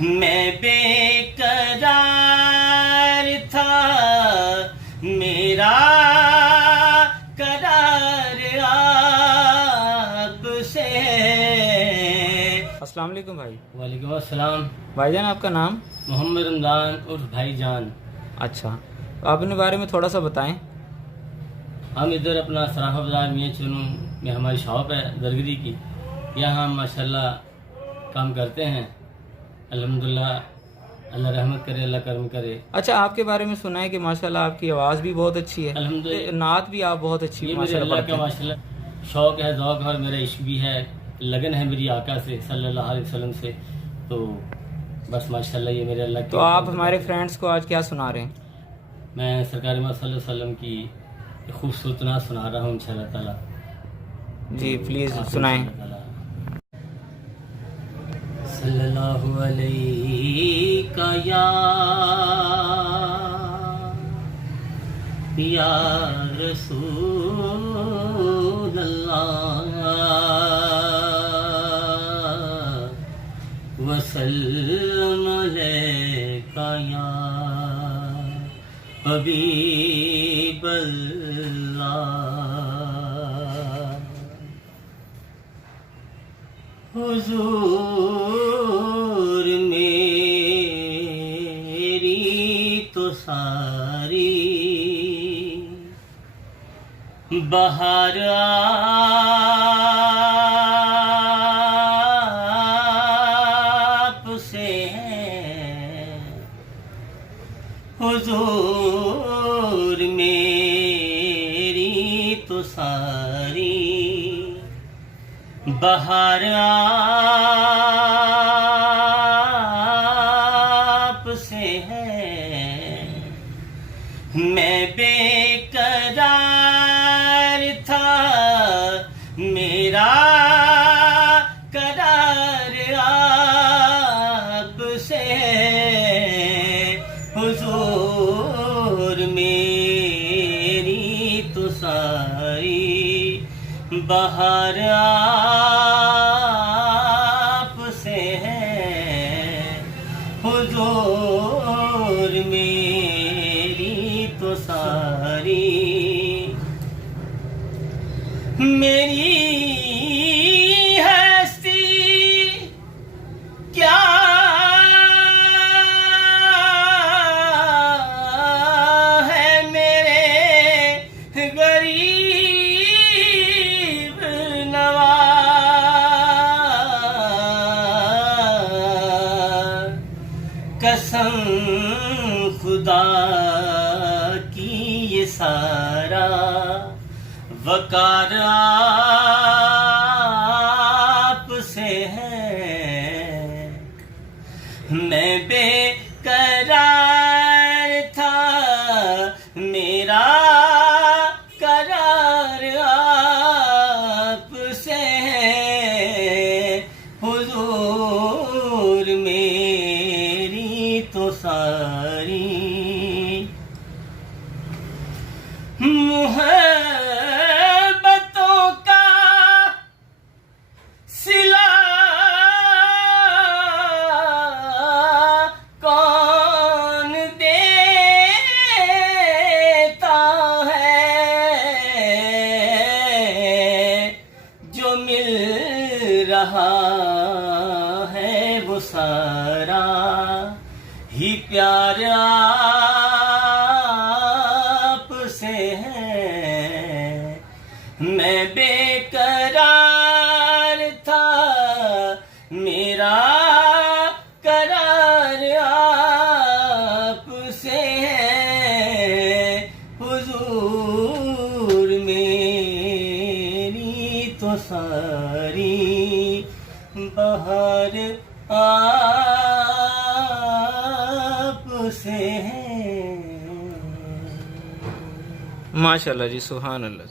मैं बेकरार था, मेरा करार आपसे। अस्सलाम वालेकुम भाई। वालेकुम अस्सलाम। भाईजान आपका नाम? मोहम्मद रमज़ान उर्फ भाईजान। अच्छा, तो आप अपने बारे में थोड़ा सा बताएं। हम इधर अपना सराफा बाज़ार मियाँ चुनू में हमारी शॉप है दरगरी की। यहाँ हम माशाल्लाह काम करते हैं। अल्हम्दुलिल्लाह, अल्लाह रहमत करे, अल्लाह करम करे। अच्छा, आपके बारे में सुना है कि माशाल्लाह आपकी आवाज़ भी बहुत अच्छी है, अल्हम्दुलिल्लाह। नात भी आप बहुत अच्छी ये मेरे माशाल्लाह अल्लाह पढ़ते का हैं। माशाल्लाह शौक़ है, ज़ौक़ है और मेरा इश्क भी है, लगन है मेरी आका से सल्लल्लाहु अलैहि वसल्लम से। तो बस माशाल्लाह ये मेरे अल्लाह तो की। आप हमारे फ्रेंड्स को आज क्या सुना रहे हैं? मैं सरकार सल्लल्लाहु अलैहि वसल्लम की खूबसूरत नात सुना रहा हूँ इंशाअल्लाह ताला। जी प्लीज़ सुनाएं। सल्लल्लाहु अलैका या रसूल अल्लाह वसल्लम अलैका या हबीब अल्लाह। हुजूर मेरी तो सारी बहार आपसे है। हुजूर मेरी तो सारी बहार आपसे है। मैं बेकरार था, मेरा करार आपसे है। हुजूर मेरी तो सारी बहार आपसे है। हुजूर मेरी तो सारी मेरी हस्ती क्या है मेरे गरीब नवाज। कसम खुदा की ये सारा वकार आपसे है। मैं बेकरार था, मेरा करार आपसे है। हुजूर मेरी तो सारी मुहब्बतों का सिला कौन देता है। जो मिल रहा है वो सारा ही प्यार आपसे है। मैं बेकरार था, मेरा करार आपसे है। हुजूर मेरी तो सारी बहार आपसे है। माशाल्लाह जी, सुभान अल्लाह।